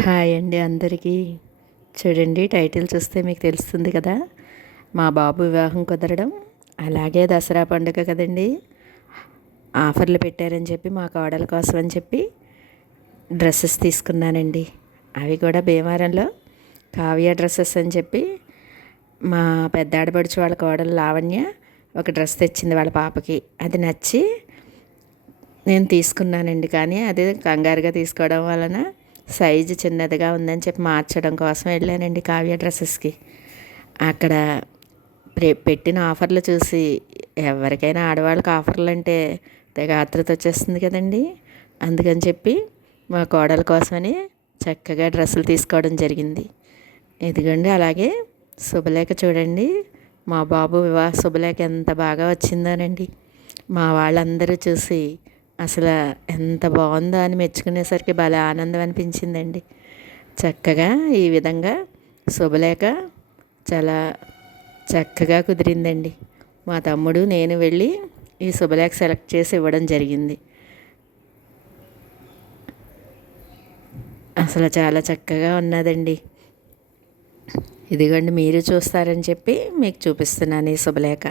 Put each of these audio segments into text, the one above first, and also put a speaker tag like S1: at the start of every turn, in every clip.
S1: Hi అండి అందరికీ. చూడండి టైటిల్ చూస్తే మీకు తెలుస్తుంది కదా. మా బాబు వివాహం కుదరడం. అలాగే దసరా పండుగ కదండి. ఆఫర్లు పెట్టారని చెప్పి మా కోడల కోసం అని చెప్పి డ్రెస్సెస్ తీసుకున్నానండి. అవి కూడా భీమవరంలో. కావ్య డ్రెస్సెస్ అని చెప్పి మా పెద్ద ఆడపడుచు వాళ్ళ కోడలు లావణ్య ఒక డ్రెస్ తెచ్చింది వాళ్ళ పాపకి. అది నచ్చి నేను తీసుకున్నానండి. కానీ అది కంగారుగా తీసుకోవడం వలన సైజు చిన్నదిగా ఉందని చెప్పి మార్చడం కోసం వెళ్ళానండి కావ్య డ్రెస్సెస్కి. అక్కడ పెట్టిన ఆఫర్లు చూసి ఎవరికైనా ఆడవాళ్ళకి ఆఫర్లు అంటే తెగ ఆత్రత వచ్చేస్తుంది కదండి. అందుకని చెప్పి మా కోడల కోసమని చక్కగా డ్రెస్సులు తీసుకోవడం జరిగింది. ఇదిగోండి అలాగే శుభలేఖ చూడండి. మా బాబు వివాహ శుభలేఖ ఎంత బాగా వచ్చిందోనండి. మా వాళ్ళందరూ చూసి అసలు ఎంత బాగుందో అని మెచ్చుకునేసరికి భలే ఆనందం అనిపించిందండి చక్కగా ఈ విధంగా శుభలేఖ చాలా చక్కగా కుదిరిందండి. మా తమ్ముడు నేను వెళ్ళి ఈ శుభలేఖ సెలెక్ట్ చేసి ఇవ్వడం జరిగింది. అసలు చాలా చక్కగా ఉన్నదండి. ఇదిగోండి మీరు చూస్తారని చెప్పి మీకు చూపిస్తున్నాను ఈ శుభలేఖ.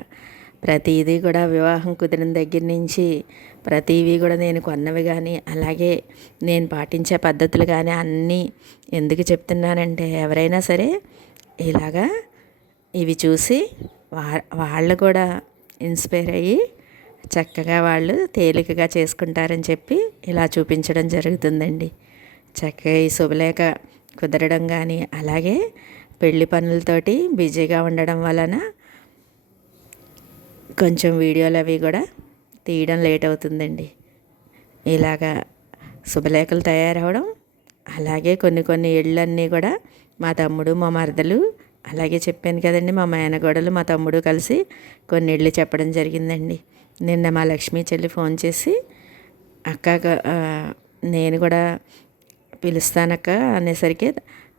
S1: ప్రతిదీ కూడా వివాహం కుదిరిన దగ్గర నుంచి ప్రతివి కూడా నేను కొన్నవి కానీ అలాగే నేను పాటించే పద్ధతులు కానీ అన్నీ ఎందుకు చెప్తున్నానంటే ఎవరైనా సరే ఇలాగా ఇవి చూసి వా వాళ్ళు కూడా ఇన్స్పైర్ అయ్యి చక్కగా వాళ్ళు తేలికగా చేసుకుంటారని చెప్పి ఇలా చూపించడం జరుగుతుందండి. చక్కగా ఈ శుభలేఖ కుదరడం కానీ అలాగే పెళ్ళి పనులతోటి బిజీగా ఉండడం వలన కొంచెం వీడియోలు అవి కూడా తీయడం లేట్ అవుతుందండి. ఇలాగా శుభలేఖలు తయారవడం అలాగే కొన్ని కొన్ని ఇళ్ళన్నీ కూడా మా తమ్ముడు మా మరదలు అలాగే చెప్పాను కదండి మా మేనగోడలు మా తమ్ముడు కలిసి కొన్ని ఇళ్ళు చెప్పడం జరిగిందండి. నిన్న మా లక్ష్మీ చెల్లి ఫోన్ చేసి అక్క నేను కూడా పిలుస్తానక్క అనేసరికి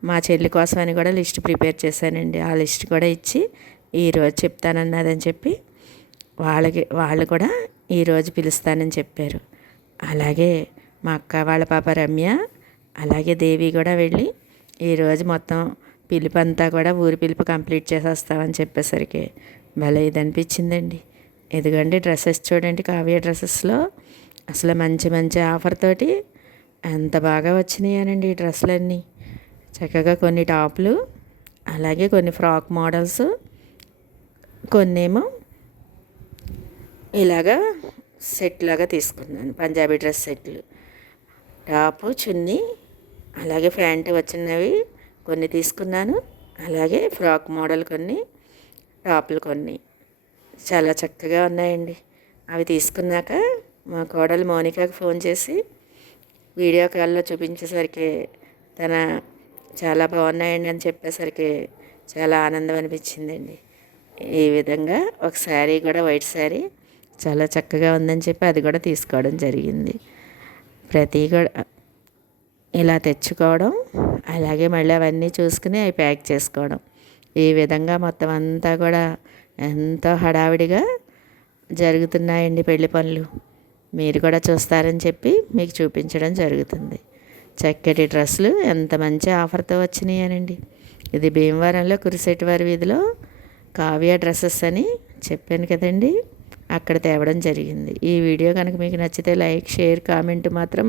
S1: మా చెల్లి కోసం అని కూడా లిస్ట్ ప్రిపేర్ చేశానండి. ఆ లిస్ట్ కూడా ఇచ్చి ఈరోజు చెప్తానన్నదని చెప్పి వాళ్ళకి వాళ్ళు కూడా ఈరోజు పిలుస్తానని చెప్పారు. అలాగే మా అక్క వాళ్ళ పాప రమ్య అలాగే దేవి కూడా వెళ్ళి ఈరోజు మొత్తం పిలుపు అంతా కూడా ఊరి పిలుపు కంప్లీట్ చేసేస్తామని చెప్పేసరికి భలే ఇది అనిపించిందండి ఎదుగండి డ్రెస్సెస్ చూడండి కావ్య డ్రెస్సెస్లో. అసలు మంచి మంచి ఆఫర్ తోటి ఎంత బాగా వచ్చినాయనండి ఈ డ్రెస్సులన్నీ. చక్కగా కొన్ని టాప్లు అలాగే కొన్ని ఫ్రాక్ మోడల్స్ కొన్నేమో ఇలాగా సెట్ లాగా తీసుకున్నాను. పంజాబీ డ్రెస్ సెట్లు. టాపు చున్నీ అలాగే ప్యాంట్ వచ్చినవి కొన్ని తీసుకున్నాను. అలాగే ఫ్రాక్ మోడల్ కొన్ని టాపులు కొన్ని. చాలా చక్కగా ఉన్నాయండి. అవి తీసుకున్నాక మా కోడలు మోనికాకు ఫోన్ చేసి వీడియో కాల్లో చూపించేసరికి తన చాలా బాగున్నాయండి అని చెప్పేసరికి చాలా ఆనందం అనిపించిందండి. ఈ విధంగా ఒక శారీ కూడా వైట్ శారీ చాలా చక్కగా ఉందని చెప్పి అది కూడా తీసుకోవడం జరిగింది. ప్రతి కూడా ఇలా తెచ్చుకోవడం అలాగే మళ్ళీ అవన్నీ చూసుకుని అవి ప్యాక్ చేసుకోవడం. ఈ విధంగా మొత్తం అంతా కూడా ఎంతో హడావిడిగా జరుగుతున్నాయండి పెళ్ళి పనులు. మీరు కూడా చూస్తారని చెప్పి మీకు చూపించడం జరుగుతుంది. చక్కటి డ్రెస్సులు ఎంత మంచి ఆఫర్తో వచ్చినాయనండి. ఇది భీమవరంలో కురిసెట్టివారి వీధిలో కావ్య డ్రెస్సెస్ అని చెప్పాను కదండీ. అక్కడ తేవడం జరిగింది. ఈ వీడియో కనుక మీకు నచ్చితే లైక్ షేర్ కామెంట్ మాత్రం